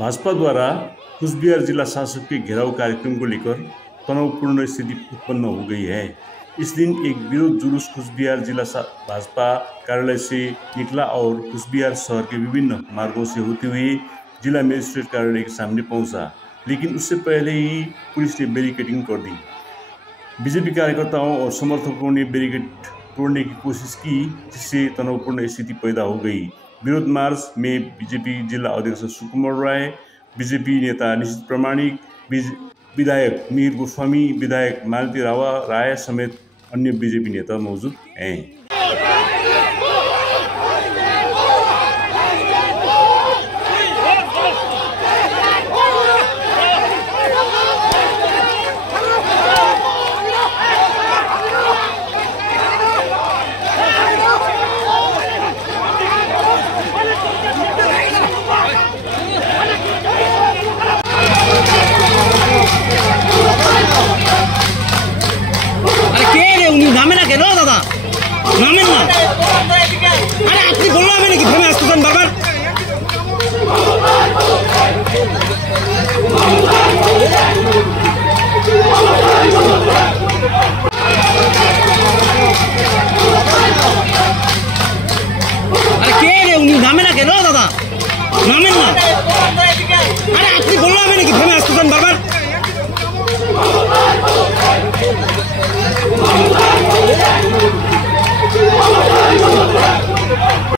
भाजपा द्वारा कुचबिहार जिला शासक के घेराव कार्यक्रम को लेकर तनावपूर्ण स्थिति उत्पन्न हो गई है। इस दिन एक विरोध जुलूस कुचबिहार जिला भाजपा कार्यालय से निकला और कुचबिहार शहर के विभिन्न मार्गों से होते हुए जिला मजिस्ट्रेट कार्यालय के सामने पहुंचा, लेकिन उससे पहले ही पुलिस ने बैरिकेडिंग कर दी। बीजेपी कार्यकर्ताओं और समर्थकों ने बैरिकेड तोड़ने की कोशिश की, जिससे तनावपूर्ण स्थिति पैदा हो गई। विरोध मार्च में बीजेपी जिला अध्यक्ष सुकुमार राय, बीजेपी नेता निशित प्रामाणिक, विधायक मिहिर गोस्वामी, विधायक मालती राय समेत अन्य बीजेपी नेता मौजूद हैं। নামেন না কেন দাদা, নামেন না। আরে আপনি বললো আমি নাকি থেমে আসতেছেন বারবার।